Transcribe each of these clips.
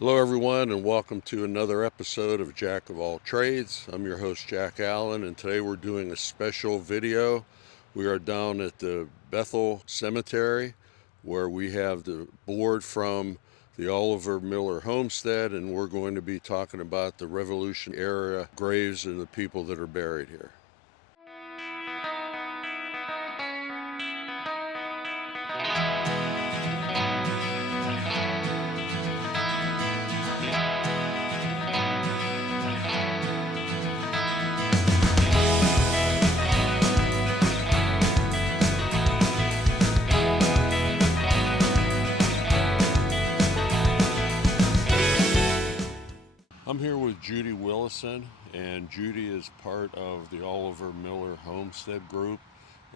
Hello, everyone, and welcome to another episode of Jack of All Trades. I'm your host, Jack Allen, and today we're doing a special video. We are down at the Bethel Cemetery where we have the board from the Oliver Miller Homestead, and we're going to be talking about the Revolution era graves and the people that are buried here. I'm here with Judy Willison, and Judy is part of the Oliver Miller Homestead Group,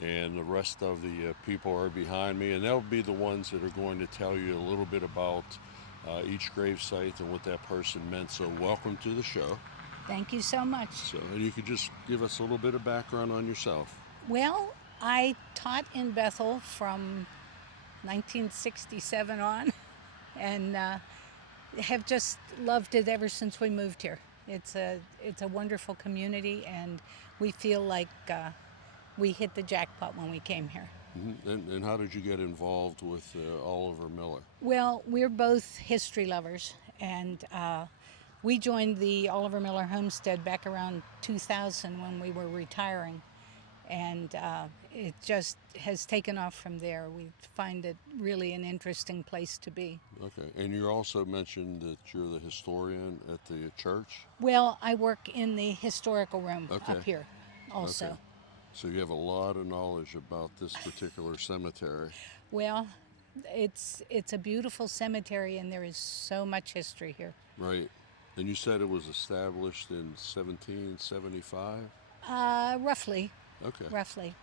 and the rest of the people are behind me, and they'll be the ones that are going to tell you a little bit about each grave site and what that person meant. So welcome to the show. Thank you so much. And you could just give us a little bit of background on yourself. Well, I taught in Bethel from 1967 on, and have just loved it ever since we moved here. It's a wonderful community, and we feel like we hit the jackpot when we came here. And how did you get involved with Oliver Miller? Well, we're both history lovers, and we joined the Oliver Miller Homestead back around 2000 when we were retiring, and it just has taken off from there. We find it really an interesting place to be. Okay, and you also mentioned that you're the historian at the church? Well, I work in the historical room Okay. up here also. Okay. So you have a lot of knowledge about this particular cemetery. Well, it's a beautiful cemetery, and there is so much history here. Right. And you said it was established in 1775? Roughly. Okay. Roughly.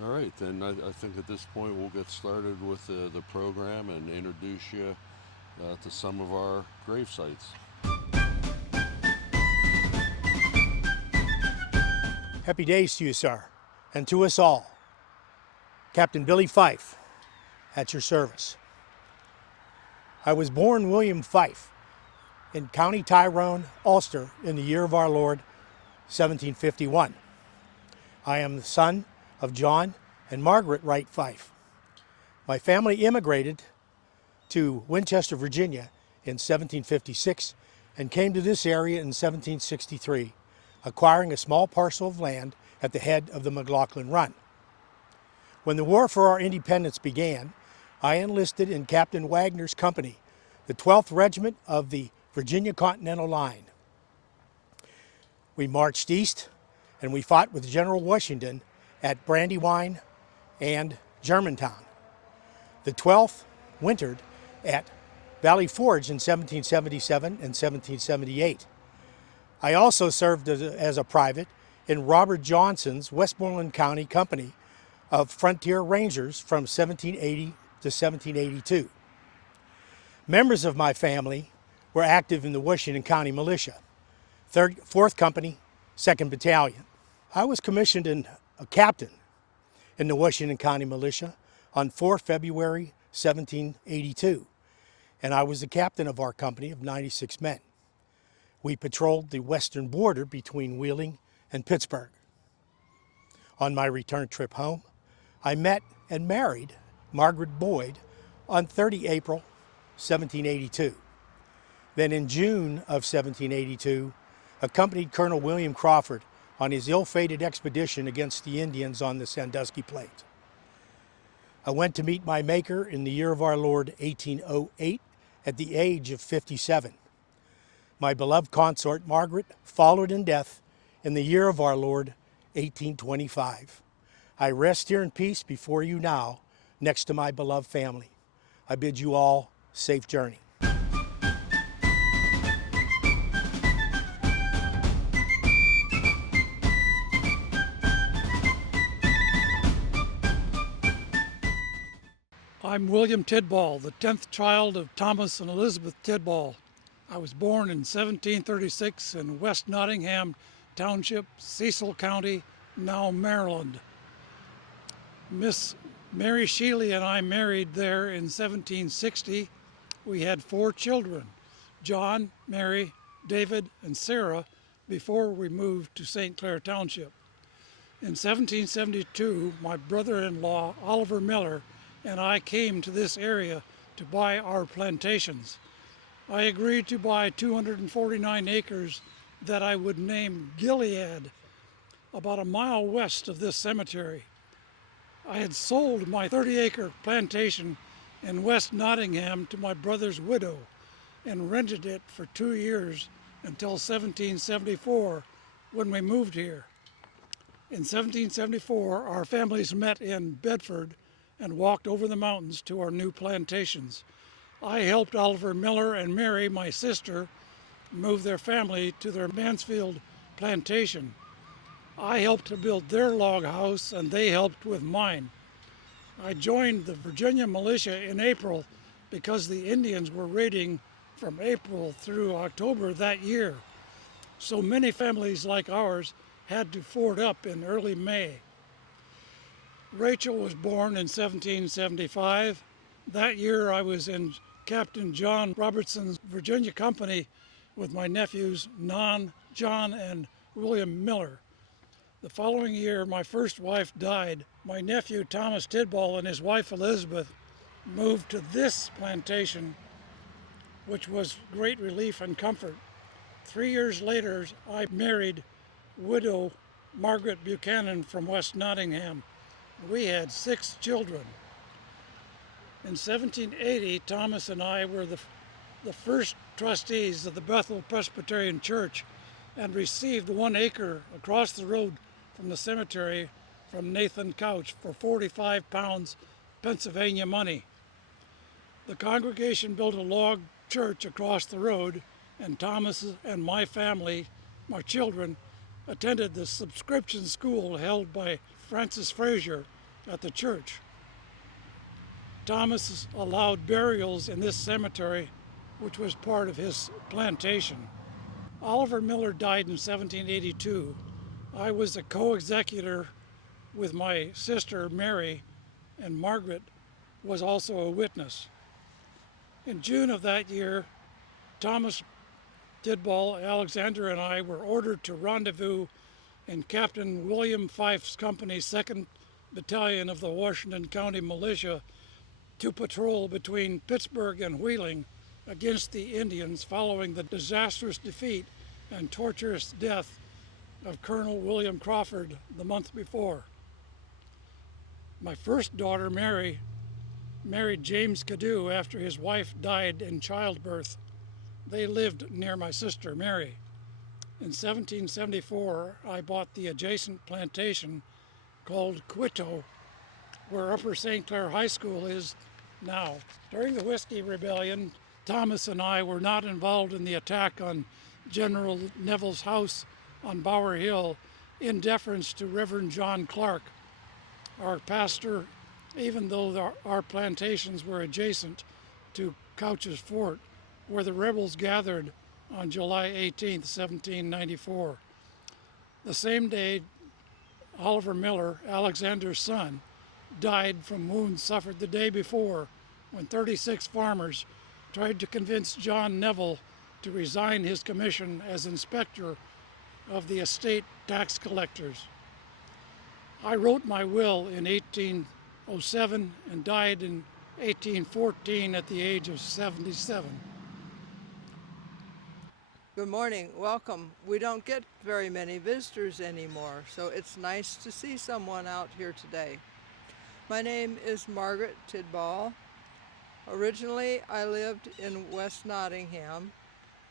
All right, then I think at this point we'll get started with the program and introduce you to some of our grave sites. Happy days to you, sir, and to us all. Captain Billy Fife, at your service. I was born William Fife in County Tyrone, Ulster, in the year of our Lord, 1751. I am the son of John and Margaret Wright Fife. My family immigrated to Winchester, Virginia in 1756 and came to this area in 1763, acquiring a small parcel of land at the head of the McLaughlin Run. When the war for our independence began, I enlisted in Captain Wagner's company, the 12th Regiment of the Virginia Continental Line. We marched east and we fought with General Washington at Brandywine and Germantown. The 12th wintered at Valley Forge in 1777 and 1778. I also served as a private in Robert Johnson's Westmoreland County Company of Frontier Rangers from 1780 to 1782. Members of my family were active in the Washington County Militia, 4th Company, 2nd Battalion. I was commissioned a captain in the Washington County Militia on 4 February 1782, and I was the captain of our company of 96 men. We patrolled the western border between Wheeling and Pittsburgh. On my return trip home, I met and married Margaret Boyd on 30 April 1782. Then in June of 1782, accompanied Colonel William Crawford on his ill-fated expedition against the Indians on the Sandusky Plains. I went to meet my Maker in the year of our Lord 1808 at the age of 57. My beloved consort Margaret followed in death in the year of our Lord 1825. I rest here in peace before you now, next to my beloved family. I bid you all safe journey. I'm William Tidball, the 10th child of Thomas and Elizabeth Tidball. I was born in 1736 in West Nottingham Township, Cecil County, now Maryland. Miss Mary Sheely and I married there in 1760. We had 4 children, John, Mary, David, and Sarah before we moved to St. Clair Township. In 1772, my brother-in-law, Oliver Miller, and I came to this area to buy our plantations. I agreed to buy 249 acres that I would name Gilead, about a mile west of this cemetery. I had sold my 30-acre plantation in West Nottingham to my brother's widow and rented it for 2 years until 1774 when we moved here. In 1774, our families met in Bedford and walked over the mountains to our new plantations. I helped Oliver Miller and Mary, my sister, move their family to their Mansfield plantation. I helped to build their log house and they helped with mine. I joined the Virginia militia in April because the Indians were raiding from April through October that year. So many families like ours had to ford up in early May. Rachel was born in 1775. That year I was in Captain John Robertson's Virginia Company with my nephews Non, John, and William Miller. The following year my first wife died. My nephew Thomas Tidball and his wife Elizabeth moved to this plantation, which was great relief and comfort. 3 years later I married widow Margaret Buchanan from West Nottingham. We had 6 children. In 1780, Thomas and I were the first trustees of the Bethel Presbyterian Church and received 1 acre across the road from the cemetery from Nathan Couch for 45 pounds Pennsylvania money. The congregation built a log church across the road, and Thomas and my family, my children, attended the subscription school held by Francis Fraser at the church. Thomas allowed burials in this cemetery, which was part of his plantation. Oliver Miller died in 1782. I was a co-executor with my sister Mary, and Margaret was also a witness. In June of that year, Thomas Tidball, Alexander, and I were ordered to rendezvous in Captain William Fife's company's 2nd Battalion of the Washington County Militia to patrol between Pittsburgh and Wheeling against the Indians following the disastrous defeat and torturous death of Colonel William Crawford the month before. My first daughter, Mary, married James Cadieux after his wife died in childbirth. They lived near my sister, Mary. In 1774, I bought the adjacent plantation called Quito, where Upper St. Clair High School is now. During the Whiskey Rebellion, Thomas and I were not involved in the attack on General Neville's house on Bower Hill in deference to Reverend John Clark, our pastor, even though our plantations were adjacent to Couch's Fort, where the rebels gathered on July 18, 1794. The same day, Oliver Miller, Alexander's son, died from wounds suffered the day before when 36 farmers tried to convince John Neville to resign his commission as inspector of the estate tax collectors. I wrote my will in 1807 and died in 1814 at the age of 77. Good morning, welcome. We don't get very many visitors anymore, so it's nice to see someone out here today. My name is Margaret Tidball. Originally, I lived in West Nottingham,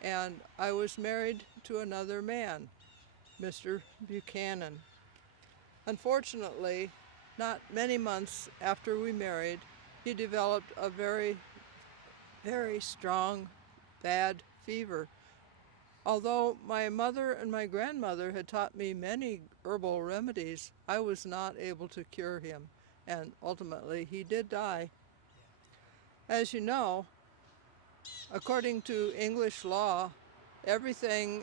and I was married to another man, Mr. Buchanan. Unfortunately, not many months after we married, he developed a very, very strong, bad fever. Although my mother and my grandmother had taught me many herbal remedies, I was not able to cure him, and ultimately he did die. As you know, according to English law, everything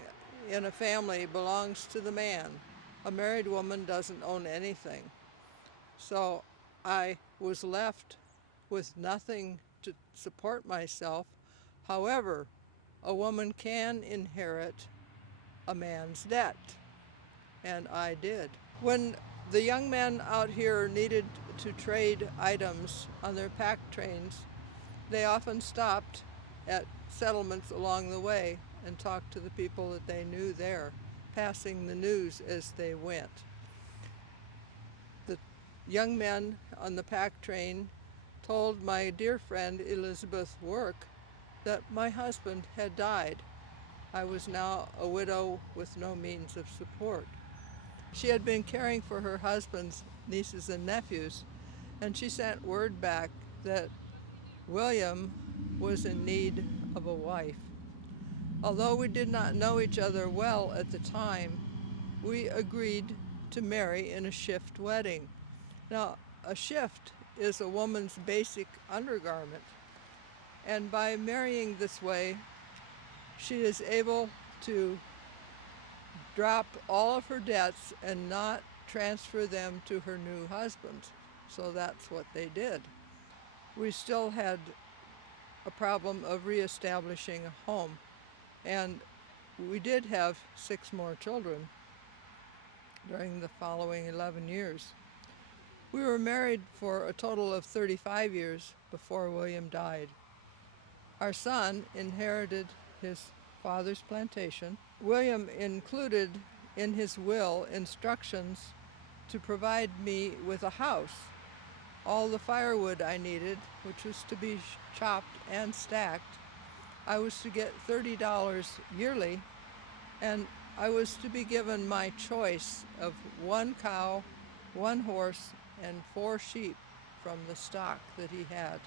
in a family belongs to the man. A married woman doesn't own anything. So I was left with nothing to support myself. However, a woman can inherit a man's debt. And I did. When the young men out here needed to trade items on their pack trains, they often stopped at settlements along the way and talked to the people that they knew there, passing the news as they went. The young men on the pack train told my dear friend Elizabeth Work that my husband had died. I was now a widow with no means of support. She had been caring for her husband's nieces and nephews, and she sent word back that William was in need of a wife. Although we did not know each other well at the time, we agreed to marry in a shift wedding. Now, a shift is a woman's basic undergarment, and by marrying this way, she is able to drop all of her debts and not transfer them to her new husband. So that's what they did. We still had a problem of reestablishing a home, and we did have 6 more children during the following 11 years. We were married for a total of 35 years before William died. Our son inherited his father's plantation. William included in his will instructions to provide me with a house, all the firewood I needed, which was to be chopped and stacked. I was to get $30 yearly, and I was to be given my choice of 1 cow, 1 horse, and 4 sheep from the stock that he had.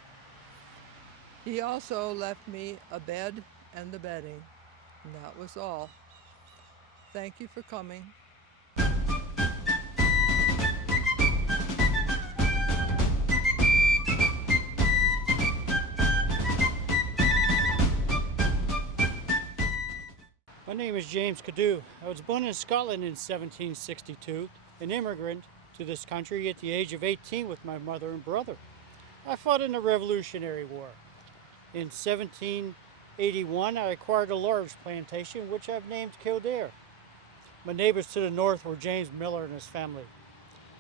He also left me a bed and the bedding, and that was all. Thank you for coming. My name is James Cadu. I was born in Scotland in 1762, an immigrant to this country at the age of 18 with my mother and brother. I fought in the Revolutionary War. In 1781, I acquired a large plantation, which I've named Kildare. My neighbors to the north were James Miller and his family.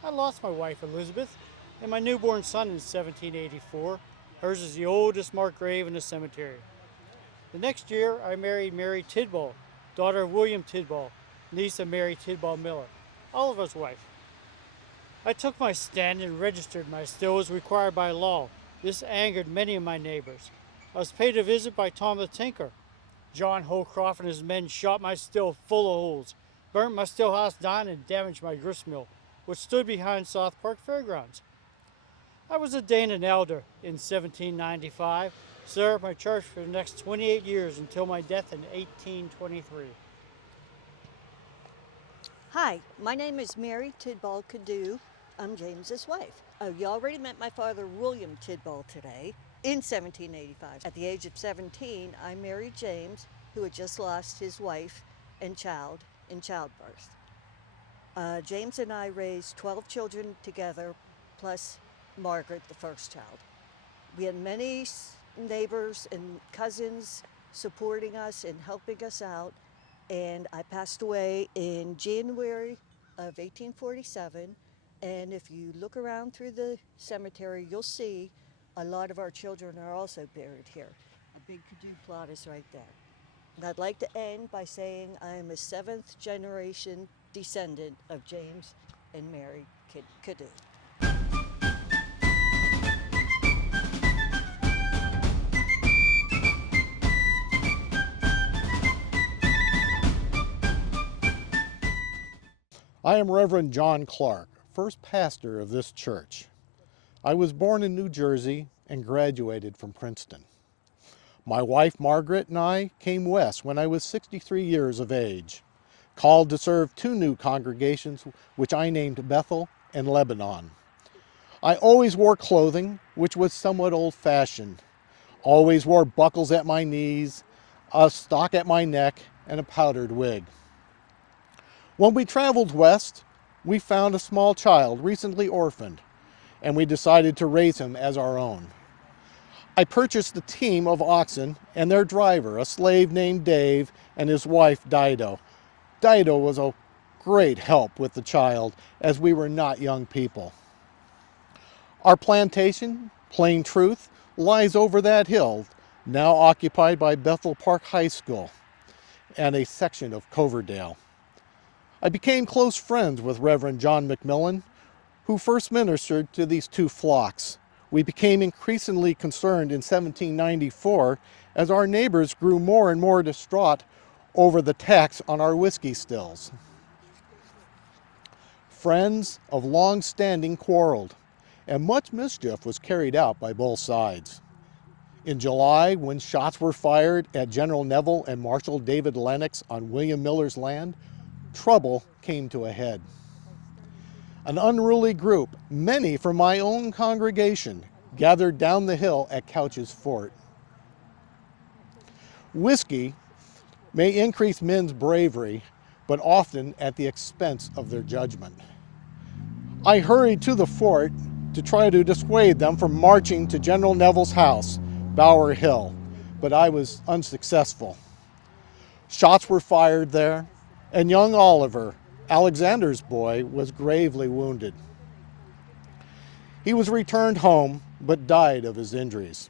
I lost my wife, Elizabeth, and my newborn son in 1784. Hers is the oldest marked grave in the cemetery. The next year, I married Mary Tidball, daughter of William Tidball, niece of Mary Tidball Miller, Oliver's wife. I took my stand and registered my still as required by law. This angered many of my neighbors. I was paid a visit by Tom the Tinker. John Holcroft and his men shot my still full of holes, burnt my still house down, and damaged my grist mill, which stood behind South Park Fairgrounds. I was ordained an elder in 1795, served my church for the next 28 years until my death in 1823. Hi, my name is Mary Tidball Cadu. I'm James's wife. Oh, you already met my father, William Tidball, today in 1785. At the age of 17, I married James, who had just lost his wife and child in childbirth. James and I raised 12 children together, plus Margaret, the first child. We had many neighbors and cousins supporting us and helping us out, and I passed away in January of 1847, and if you look around through the cemetery, you'll see a lot of our children are also buried here. A big Cadu plot is right there. And I'd like to end by saying I am a 7th generation descendant of James and Mary Cadu. I am Reverend John Clark, first pastor of this church. I was born in New Jersey and graduated from Princeton. My wife Margaret and I came west when I was 63 years of age, called to serve 2 new congregations which I named Bethel and Lebanon. I always wore clothing which was somewhat old-fashioned, always wore buckles at my knees, a stock at my neck, and a powdered wig. When we traveled west, we found a small child recently orphaned, and we decided to raise him as our own. I purchased a team of oxen and their driver, a slave named Dave, and his wife, Dido. Dido was a great help with the child, as we were not young people. Our plantation, Plain Truth, lies over that hill, now occupied by Bethel Park High School and a section of Coverdale. I became close friends with Reverend John McMillan, who first ministered to these two flocks. We became increasingly concerned in 1794 as our neighbors grew more and more distraught over the tax on our whiskey stills. Friends of long standing quarreled, and much mischief was carried out by both sides. In July, when shots were fired at General Neville and Marshal David Lennox on William Miller's land, trouble came to a head. An unruly group, many from my own congregation, gathered down the hill at Couch's Fort. Whiskey may increase men's bravery, but often at the expense of their judgment. I hurried to the fort to try to dissuade them from marching to General Neville's house, Bower Hill, but I was unsuccessful. Shots were fired there, and young Oliver, Alexander's boy, was gravely wounded. He was returned home, but died of his injuries.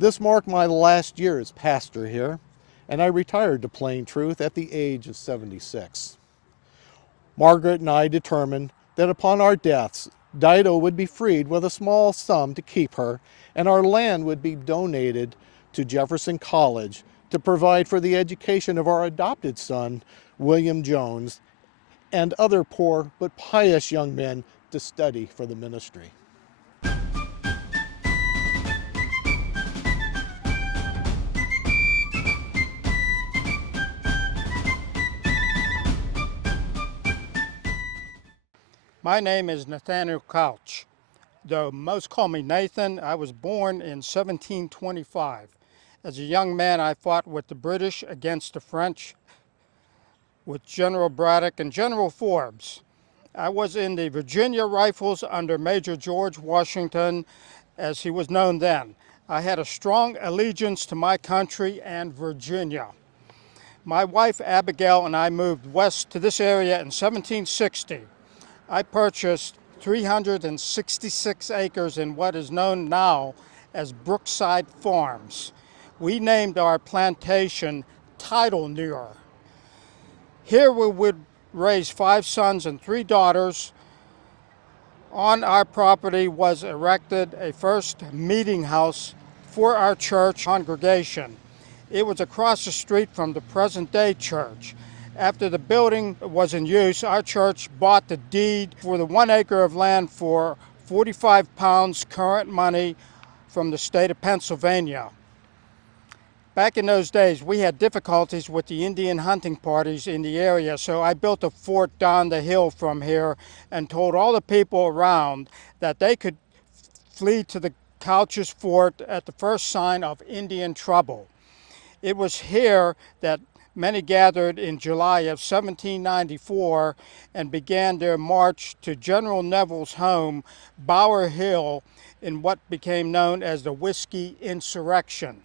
This marked my last year as pastor here, and I retired to Plain Truth at the age of 76. Margaret and I determined that upon our deaths, Dido would be freed with a small sum to keep her, and our land would be donated to Jefferson College to provide for the education of our adopted son, William Jones, and other poor but pious young men to study for the ministry. My name is Nathaniel Couch, though most call me Nathan. I was born in 1725. As a young man, I fought with the British against the French with General Braddock and General Forbes. I was in the Virginia Rifles under Major George Washington, as he was known then. I had a strong allegiance to my country and Virginia. My wife Abigail and I moved west to this area in 1760. I purchased 366 acres in what is known now as Brookside Farms. We named our plantation Titlemere. Here we would raise 5 sons and 3 daughters. On our property was erected a first meeting house for our church congregation. It was across the street from the present-day church. After the building was in use, our church bought the deed for the 1 acre of land for 45 pounds current money from the state of Pennsylvania. Back in those days, we had difficulties with the Indian hunting parties in the area, so I built a fort down the hill from here and told all the people around that they could flee to the Couch's Fort at the first sign of Indian trouble. It was here that many gathered in July of 1794 and began their march to General Neville's home, Bower Hill, in what became known as the Whiskey Insurrection.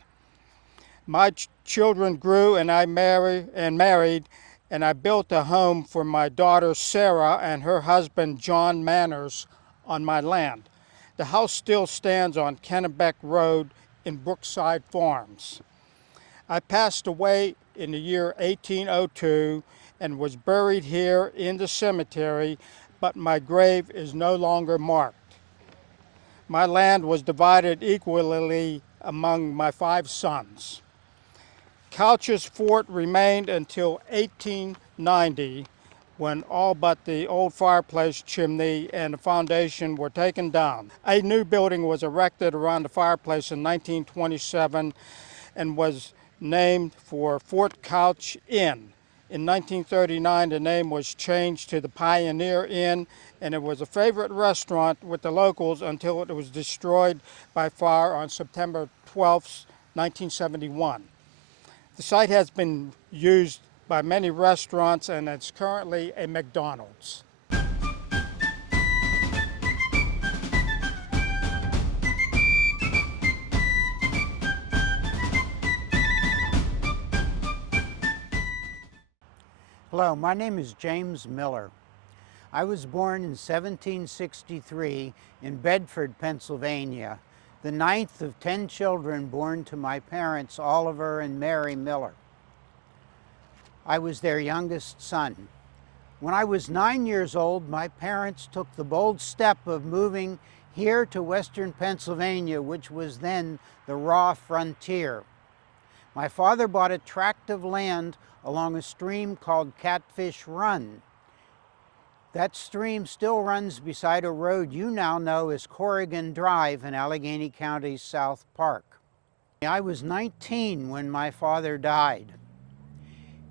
My children grew and I married, and I built a home for my daughter Sarah and her husband John Manners on my land. The house still stands on Kennebec Road in Brookside Farms. I passed away in the year 1802 and was buried here in the cemetery, but my grave is no longer marked. My land was divided equally among my 5 sons. Couch's Fort remained until 1890, when all but the old fireplace chimney and the foundation were taken down. A new building was erected around the fireplace in 1927 and was named for Fort Couch Inn. In 1939, the name was changed to the Pioneer Inn, and it was a favorite restaurant with the locals until it was destroyed by fire on September 12, 1971. The site has been used by many restaurants, and it's currently a McDonald's. Hello, my name is James Miller. I was born in 1763 in Bedford, Pennsylvania, the ninth of 10 children born to my parents, Oliver and Mary Miller. I was their youngest son. When I was 9 years old, my parents took the bold step of moving here to western Pennsylvania, which was then the raw frontier. My father bought a tract of land along a stream called Catfish Run. That stream still runs beside a road you now know as Corrigan Drive in Allegheny County's South Park. I was 19 when my father died.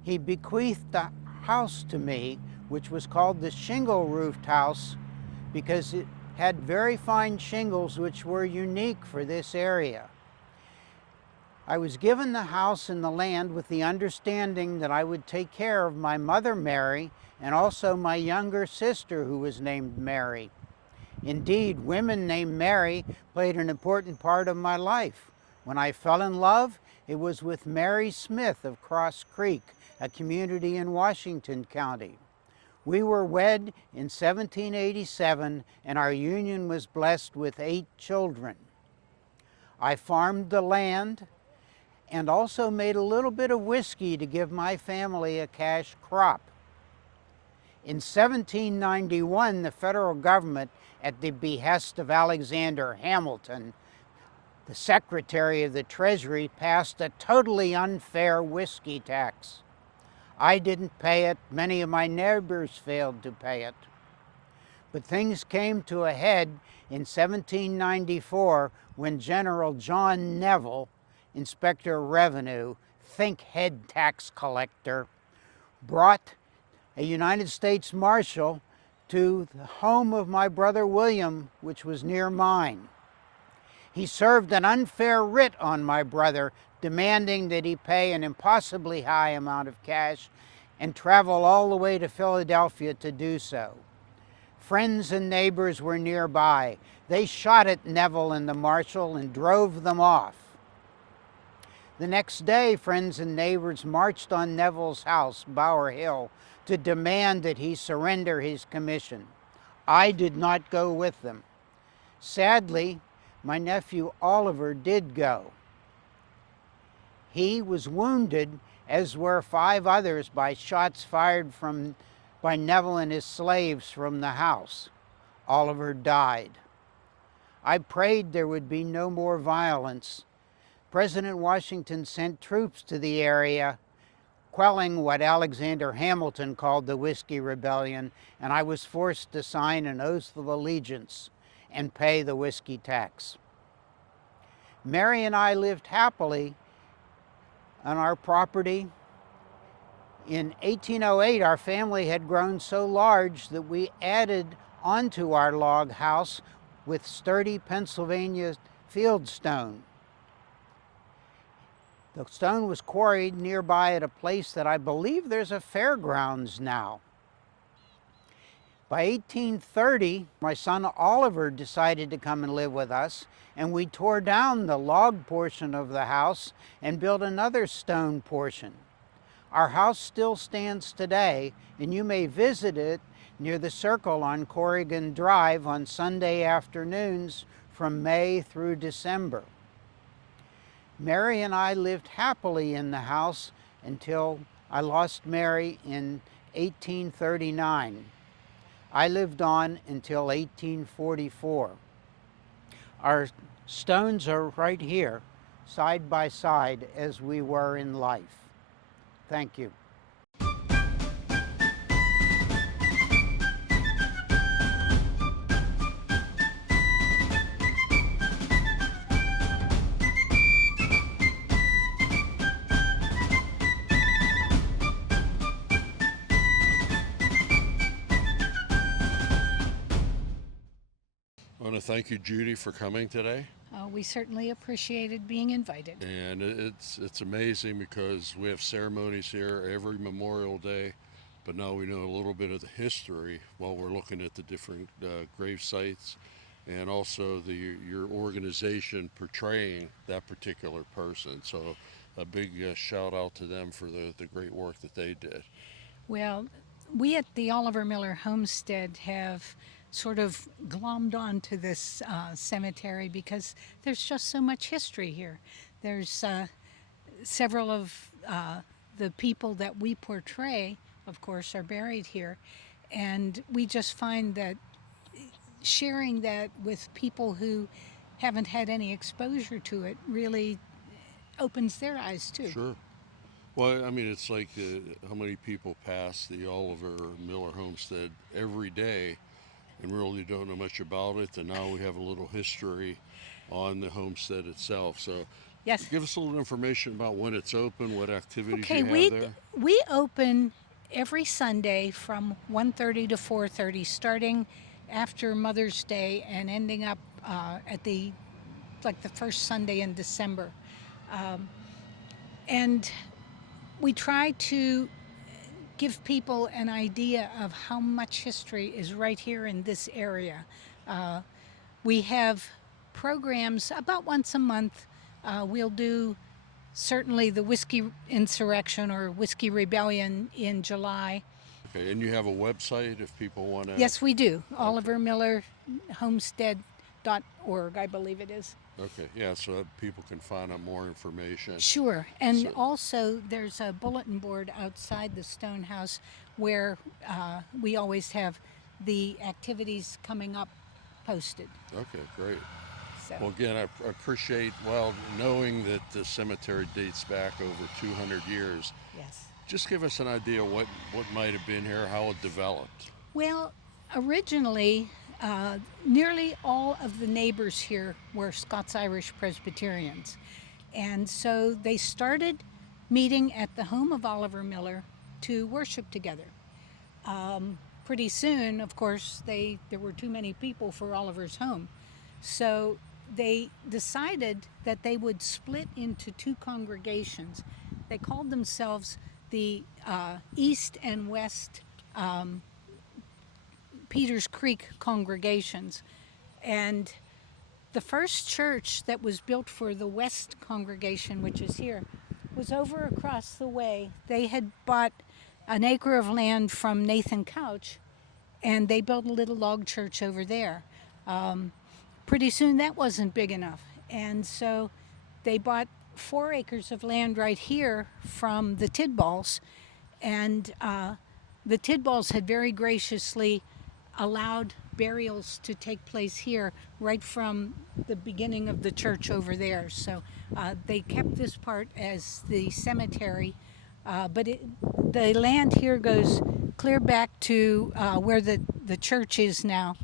He bequeathed a house to me, which was called the shingle-roofed house because it had very fine shingles which were unique for this area. I was given the house and the land with the understanding that I would take care of my mother, Mary, and also my younger sister, who was named Mary. Indeed, women named Mary played an important part of my life. When I fell in love, it was with Mary Smith of Cross Creek, a community in Washington County. We were wed in 1787, and our union was blessed with 8 children. I farmed the land and also made a little bit of whiskey to give my family a cash crop. In 1791, the federal government, at the behest of Alexander Hamilton, the Secretary of the Treasury, passed a totally unfair whiskey tax. I didn't pay it, many of my neighbors failed to pay it. But things came to a head in 1794 when General John Neville, Inspector of Revenue, think head tax collector, brought a United States Marshal to the home of my brother William, which was near mine. He served an unfair writ on my brother, demanding that he pay an impossibly high amount of cash and travel all the way to Philadelphia to do so. Friends and neighbors were nearby. They shot at Neville and the Marshal and drove them off. The next day, friends and neighbors marched on Neville's house, Bower Hill, to demand that he surrender his commission. I did not go with them. Sadly, my nephew Oliver did go. He was wounded, as were 5 others, by shots fired by Neville and his slaves from the house. Oliver died. I prayed there would be no more violence. President Washington sent troops to the area, quelling what Alexander Hamilton called the Whiskey Rebellion, and I was forced to sign an oath of allegiance and pay the whiskey tax. Mary and I lived happily on our property. In 1808, our family had grown so large that we added onto our log house with sturdy Pennsylvania fieldstone. The stone was quarried nearby at a place that I believe there's a fairgrounds now. By 1830, my son Oliver decided to come and live with us, and we tore down the log portion of the house and built another stone portion. Our house still stands today, and you may visit it near the Circle on Corrigan Drive on Sunday afternoons from May through December. Mary and I lived happily in the house until I lost Mary in 1839. I lived on until 1844. Our stones are right here, side by side, as we were in life. Thank you. I want to thank you, Judy, for coming today. We certainly appreciated being invited. And it's amazing because we have ceremonies here every Memorial Day, but now we know a little bit of the history while we're looking at the different grave sites, and also your organization portraying that particular person. So a big shout out to them for the great work that they did. Well, we at the Oliver Miller Homestead have sort of glommed onto this cemetery because there's just so much history here. There's several of the people that we portray, of course, are buried here. And we just find that sharing that with people who haven't had any exposure to it really opens their eyes too. Sure. Well, I mean, it's like how many people pass the Oliver Miller homestead every day and really don't know much about it. And now we have a little history on the homestead itself. So Yes. give us a little information about when it's open, what activities Okay, you have we there. we open every Sunday from 1:30 to 4:30, starting after Mother's Day and ending up at the first Sunday in December. And we try to give people an idea of how much history is right here in this area. We have programs about once a month. We'll do certainly the Whiskey Insurrection or Whiskey Rebellion in July. Okay, and you have a website if people want to. Yes, we do. OliverMillerHomestead.org, I believe it is. Okay, yeah, so that people can find out more information. Sure. And So- also, there's a bulletin board outside the stone house where we always have the activities coming up posted. Okay, great. So. Well, again, I appreciate, knowing that the cemetery dates back over 200 years. Yes. Just give us an idea what might have been here, how it developed. Well, originally, nearly all of the neighbors here were Scots-Irish Presbyterians. And so they started meeting at the home of Oliver Miller to worship together. Pretty soon, of course, there were too many people for Oliver's home. So they decided that they would split into two congregations. They called themselves the East and West Peters Creek congregations. And the first church that was built for the West congregation, which is here, was over across the way. They had bought an acre of land from Nathan Couch, and they built a little log church over there. Pretty soon that wasn't big enough, and so they bought 4 acres of land right here from the Tidballs, and the Tidballs had very graciously allowed burials to take place here right from the beginning of the church over there. So they kept this part as the cemetery, but the land here goes clear back to where the church is now.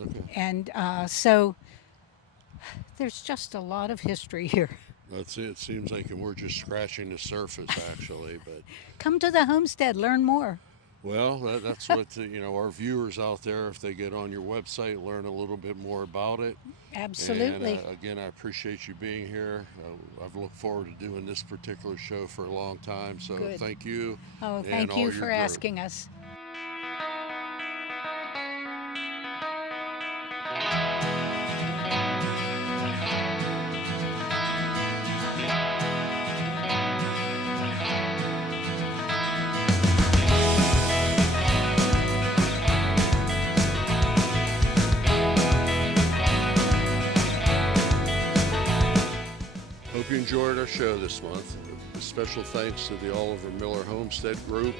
Okay. And so there's just a lot of history here. That's it. It seems like we're just scratching the surface, actually. But Come to the homestead, learn more. well, that's what our viewers out there, if they get on your website, learn a little bit more about it. Absolutely. And again, I appreciate you being here. I've looked forward to doing this particular show for a long time. So Good. thank you. Oh, and thank all you your for group. asking us. Hope you enjoyed our show this month. A special thanks to the Oliver Miller Homestead Group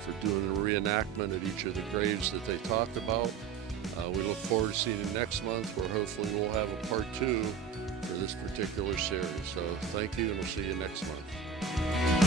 for doing a reenactment at each of the graves that they talked about. We look forward to seeing you next month, where hopefully we'll have a part 2 for this particular series. So thank you, and we'll see you next month.